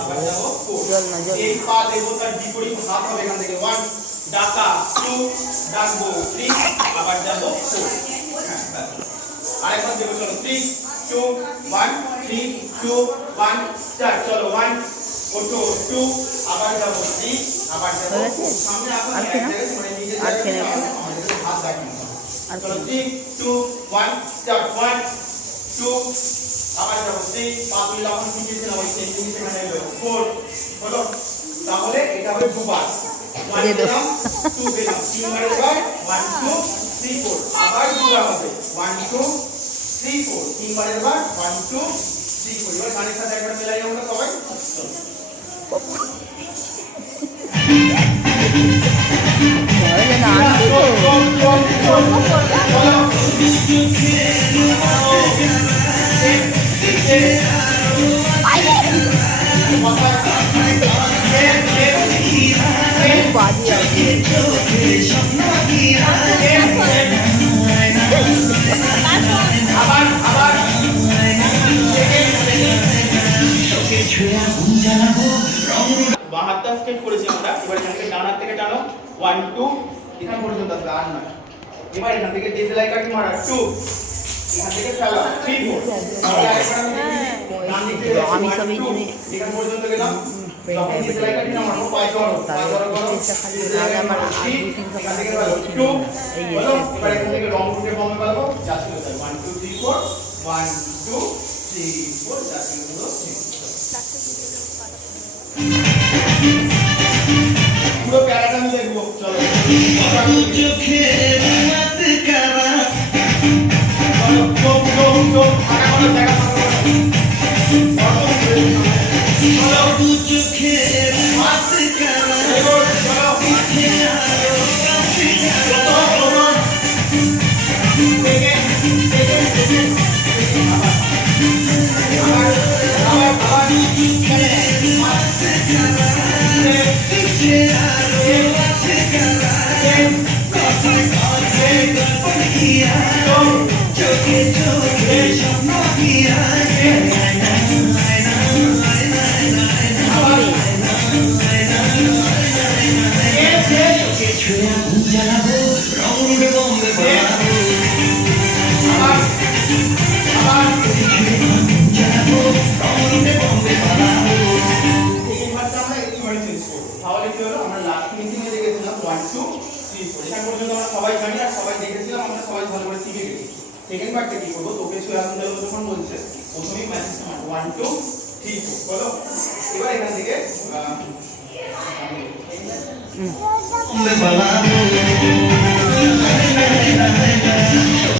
আবার যাব 4 এই পা দেব তার বিপরীত হাত হবে এখান থেকে 1 ডাকা 2 ডাকবো 3 আবার যাব 4 হ্যাঁ আরেকবার দেব চলো 3 2 1 3 2 1 স্টার্ট চলো 1 ওঠো 2 আবার যাব 3 আবার যাব সামনে আবার এক জায়গায় মানে নিজে জায়গায় আমাদের হাত রাখতে হবে চলো 3 2 1 স্টার্ট 1 2 আবার যাব 3 পা দুই লাফান শিখেছেন ওই সেম জিনিস এখানে এলো 4 হলো তাহলে এটা হবে দুবার 1 দিলাম 2 দিলাম তিনবারের বার 1 2 3 4 আবার দুবার হবে 1 2 3 4 তিনবারের বার 1 2 3 4 এবার গানের সাথে একবার মিলাই আমরা সবাই বাহাত্তর স্টেপ করেছি আমরা এবার এখান থেকে ডান হাত থেকে টানো 1 2 এখান পর্যন্ত আসবে আর না এবার এখান থেকে ডিসলাই কাটি মারা 2 এখান থেকে ফেলা 3 4 ডান দিকে আমি সব এখান পর্যন্ত গেলাম যখন ডিসলাই কাটি না মারবো পাই ধরো আমার আর দুই তিন এখান থেকে 2 বলো এবার এখান থেকে লং রুটে বমে পাবো যাচ্ছে 1 2 3 4 1 2 3 4 যাচ্ছে পুরো প্যারাটা আমি দেখবো চলো চোখে মাসকারা চলো চোখ চোখ চোখ আগা বলো জায়গা চলো চোখে মাসকারা চলো সেকেন্ড পার্টটা কি করব তোকে ছয় আগুন জ্বালাবো যখন বলছে প্রথমেই ম্যাসেজ 1 2 3 4 বলো এবার এখান থেকে